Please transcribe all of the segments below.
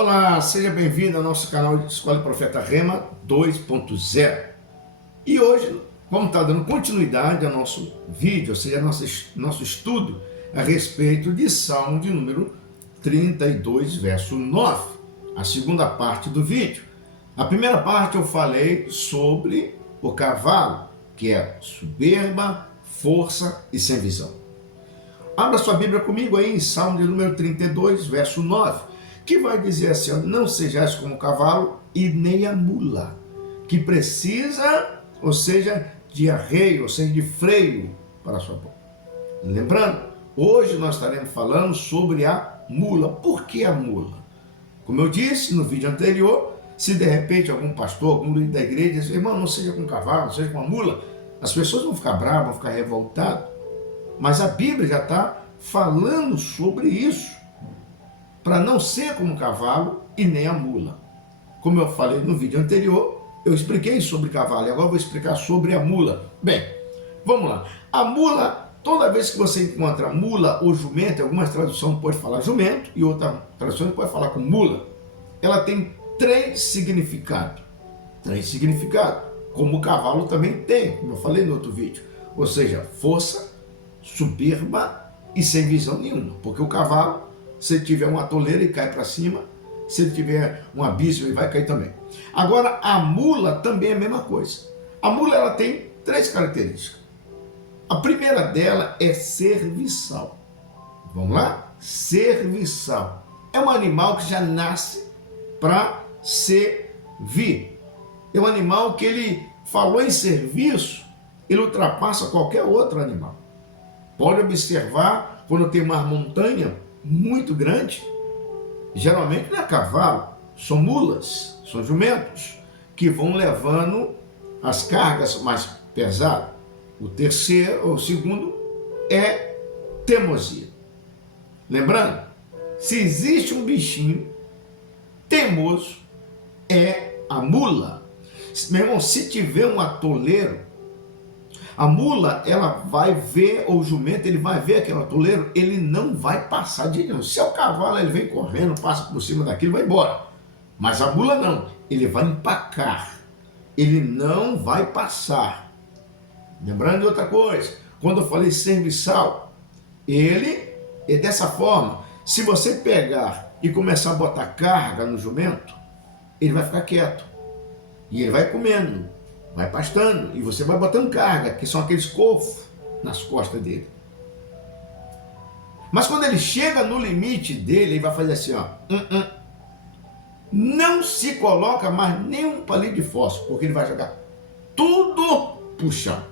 Olá, seja bem-vindo ao nosso canal de Escola Profeta Rema 2.0. E hoje, vamos estar dando continuidade ao nosso vídeo, ou seja, nosso estudo a respeito de Salmo de número 32, verso 9, a segunda parte do vídeo. A primeira parte eu falei sobre o cavalo, que é soberba, força e sem visão. Abra sua Bíblia comigo aí em Salmo de número 32, verso 9, que vai dizer assim: não sejais como o cavalo e nem a mula, que precisa, ou seja, de arreio, ou seja, de freio para a sua boca. Lembrando, hoje nós estaremos falando sobre a mula. Por que a mula? Como eu disse no vídeo anterior, se de repente algum pastor, algum líder da igreja diz: irmão, não seja com cavalo, não seja com a mula, as pessoas vão ficar bravas, vão ficar revoltadas. Mas a Bíblia já está falando sobre isso, para não ser como o cavalo e nem a mula. Como eu falei no vídeo anterior, eu expliquei sobre cavalo e agora vou explicar sobre a mula. Bem, vamos lá. A mula, toda vez que você encontra mula ou jumento, algumas traduções pode falar jumento e outra tradução pode falar com mula. Ela tem três significados. Como o cavalo também tem, como eu falei no outro vídeo. Ou seja, força, soberba e sem visão nenhuma. Porque o cavalo, se ele tiver uma toleira, ele cai para cima. Se ele tiver um abismo, ele vai cair também. Agora, a mula também é a mesma coisa. A mula ela tem três características. A primeira dela é serviçal. Vamos lá? Serviçal. É um animal que já nasce para servir. É um animal que ele falou em serviço, ele ultrapassa qualquer outro animal. Pode observar, quando tem uma montanha muito grande, geralmente não é cavalo, são mulas, são jumentos, que vão levando as cargas mais pesadas. O segundo é teimosia. Lembrando, se existe um bichinho teimoso, é a mula. Meu irmão, se tiver um atoleiro, a mula, ela vai ver, ou o jumento, ele vai ver aquele atoleiro, ele não vai passar de não. Se é o cavalo, ele vem correndo, passa por cima daquilo e vai embora. Mas a mula não, ele vai empacar, ele não vai passar. Lembrando de outra coisa, quando eu falei serviçal, ele é dessa forma. Se você pegar e começar a botar carga no jumento, ele vai ficar quieto, e ele vai comendo, vai pastando, e você vai botando carga, que são aqueles cofos nas costas dele. Mas quando ele chega no limite dele, ele vai fazer assim, ó. Não se coloca mais nenhum palito de fósforo, porque ele vai jogar tudo pro chão.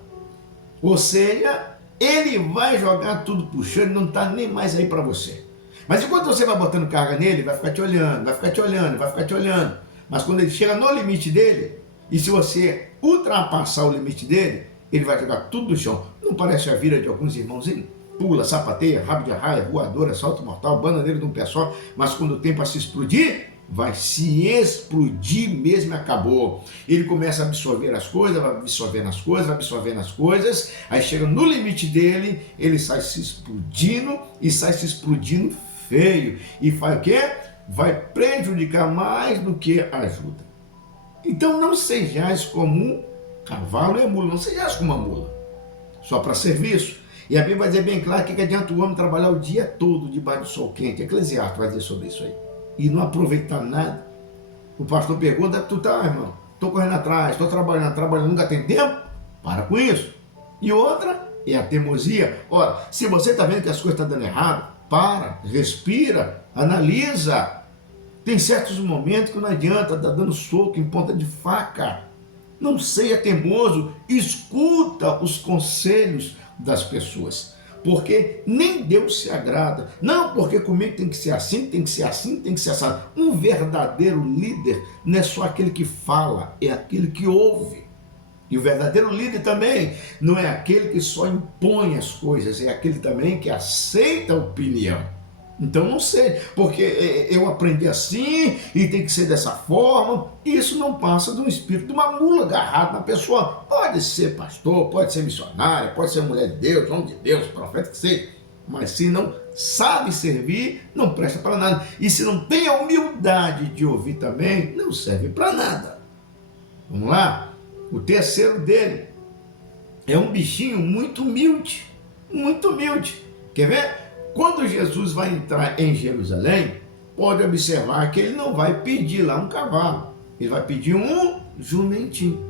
Ou seja, ele vai jogar tudo pro chão, ele não está nem mais aí para você. Mas enquanto você vai botando carga nele, vai ficar te olhando, vai ficar te olhando, vai ficar te olhando. Mas quando ele chega no limite dele, e se você ultrapassar o limite dele, ele vai jogar tudo no chão. Não parece a vida de alguns irmãozinhos? Pula, sapateia, rabo de arraia, voadora, salto mortal, bananeira de um pé só, mas quando tem para se explodir, vai se explodir mesmo e acabou. Ele começa a absorver as coisas, vai absorvendo as coisas, vai absorvendo as coisas, aí chega no limite dele, ele sai se explodindo e sai se explodindo feio. E faz o quê? Vai prejudicar mais do que ajuda. Então não sejais como um cavalo e a mula, não sejais como uma mula, só para serviço. E a Bíblia vai dizer bem claro que adianta o homem trabalhar o dia todo debaixo do sol quente. Eclesiastes vai dizer sobre isso aí. E não aproveitar nada. O pastor pergunta: tu tá, irmão? Estou correndo atrás, estou trabalhando, nunca tem tempo? Para com isso. E outra é a teimosia. Ora, se você está vendo que as coisas estão dando errado, para, respira, analisa. Tem certos momentos que não adianta estar dando soco em ponta de faca. Não seja teimoso, escuta os conselhos das pessoas. Porque nem Deus se agrada. Não, porque comigo tem que ser assim, tem que ser assim, tem que ser assim. Um verdadeiro líder não é só aquele que fala, é aquele que ouve. E o verdadeiro líder também não é aquele que só impõe as coisas, é aquele também que aceita a opinião. Então não sei, porque eu aprendi assim e tem que ser dessa forma. Isso não passa de um espírito de uma mula agarrado na pessoa. Pode ser pastor, pode ser missionário, pode ser mulher de Deus, homem de Deus, profeta que seja. Mas se não sabe servir, não presta para nada. E se não tem a humildade de ouvir também, não serve para nada. Vamos lá? O terceiro dele é um bichinho muito humilde. Muito humilde. Quer ver? Quando Jesus vai entrar em Jerusalém, pode observar que ele não vai pedir lá um cavalo. Ele vai pedir um jumentinho.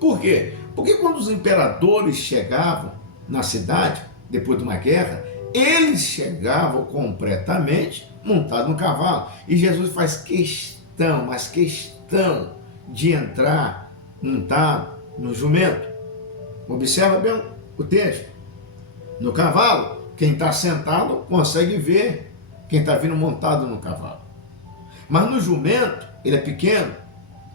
Por quê? Porque quando os imperadores chegavam na cidade, depois de uma guerra, eles chegavam completamente montados no cavalo. E Jesus faz questão, mas questão de entrar montado no jumento. Observa bem o texto. No cavalo, quem está sentado consegue ver quem está vindo montado no cavalo. Mas no jumento, ele é pequeno.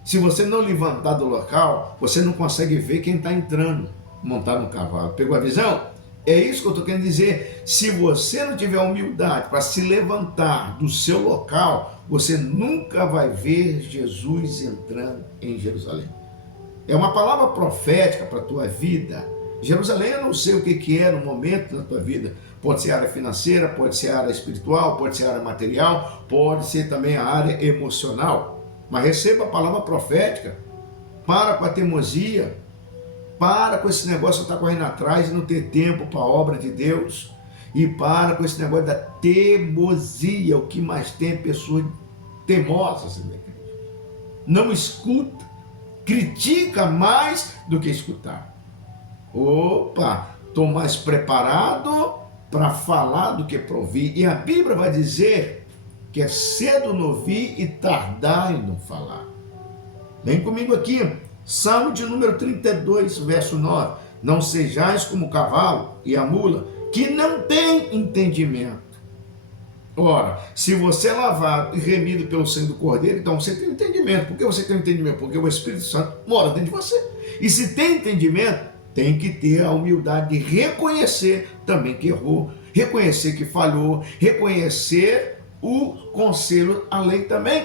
Se você não levantar do local, você não consegue ver quem está entrando montado no cavalo. Pegou a visão? É isso que eu estou querendo dizer. Se você não tiver humildade para se levantar do seu local, você nunca vai ver Jesus entrando em Jerusalém. É uma palavra profética para a tua vida. Jerusalém, eu não sei o que é no momento da tua vida. Pode ser área financeira, pode ser área espiritual, pode ser área material, pode ser também a área emocional. Mas receba a palavra profética. Para com a teimosia. Para com esse negócio de estar correndo atrás e não ter tempo para a obra de Deus. E para com esse negócio da teimosia. O que mais tem é pessoas teimosas. Não escuta. Critica mais do que escutar. Opa, estou mais preparado para falar do que para ouvir. E a Bíblia vai dizer que é cedo no ouvir e tardar em não falar. Vem comigo aqui, Salmo de número 32, verso 9. Não sejais como o cavalo e a mula, que não tem entendimento. Ora, se você é lavado e remido pelo sangue do Cordeiro, então você tem entendimento. Por que você tem entendimento? Porque o Espírito Santo mora dentro de você. E se tem entendimento, tem que ter a humildade de reconhecer também que errou, reconhecer que falhou, reconhecer o conselho, a lei também.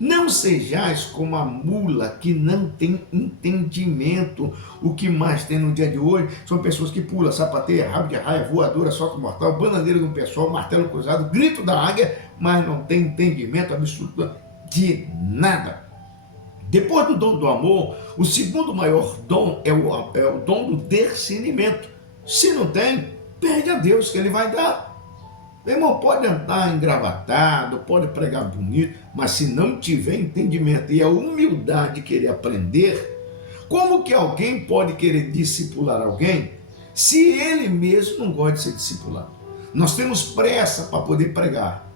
Não sejais como a mula que não tem entendimento. O que mais tem no dia de hoje são pessoas que pulam, sapateia, rabo de raia, voadora, solta mortal, bananeira de um pessoal, martelo cruzado, grito da águia, mas não tem entendimento absoluto de nada. Depois do dom do amor, o segundo maior dom é o dom do discernimento. Se não tem, pede a Deus que ele vai dar. Meu irmão, pode andar engravatado, pode pregar bonito, mas se não tiver entendimento e a humildade de querer aprender, como que alguém pode querer discipular alguém se ele mesmo não gosta de ser discipulado? Nós temos pressa para poder pregar,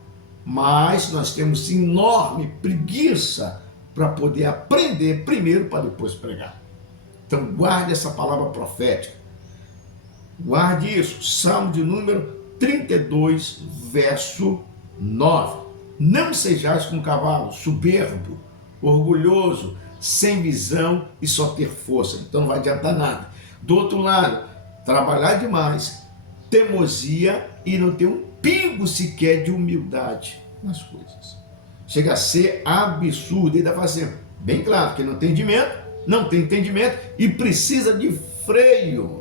mas nós temos enorme preguiça para poder aprender primeiro para depois pregar. Então guarde essa palavra profética. Guarde isso, Salmo de número 32, verso 9. Não sejais como um cavalo soberbo, orgulhoso, sem visão e só ter força. Então não vai adiantar nada. Do outro lado, trabalhar demais, teimosia e não ter um pingo sequer de humildade nas coisas. Chega a ser absurdo. Ele está fazendo bem claro que não tem entendimento e precisa de freio.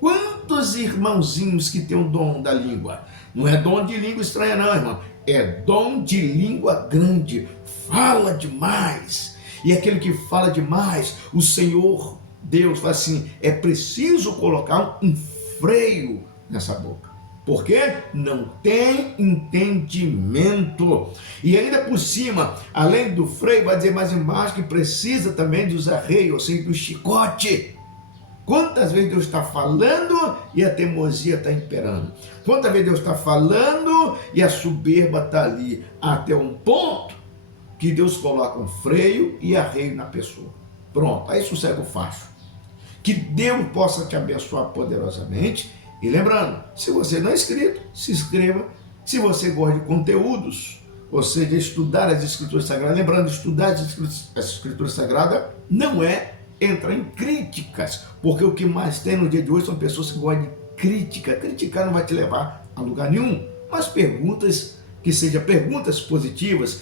Quantos irmãozinhos que tem o dom da língua? Não é dom de língua estranha não, irmão. É dom de língua grande. Fala demais. E aquele que fala demais, o Senhor Deus fala assim, é preciso colocar um freio nessa boca. Porque não tem entendimento. E ainda por cima, além do freio, vai dizer mais embaixo que precisa também dos arreios, ou seja, do chicote. Quantas vezes Deus está falando e a teimosia está imperando? Quantas vezes Deus está falando e a soberba está ali? Até um ponto que Deus coloca um freio e arreio na pessoa. Pronto, aí sossega o facho. Que Deus possa te abençoar poderosamente. E lembrando, se você não é inscrito, se inscreva. Se você gosta de conteúdos, ou seja, estudar as Escrituras Sagradas, lembrando, estudar as Escrituras Sagradas não é entrar em críticas, porque o que mais tem no dia de hoje são pessoas que gostam de crítica. Criticar não vai te levar a lugar nenhum, mas perguntas que sejam perguntas positivas,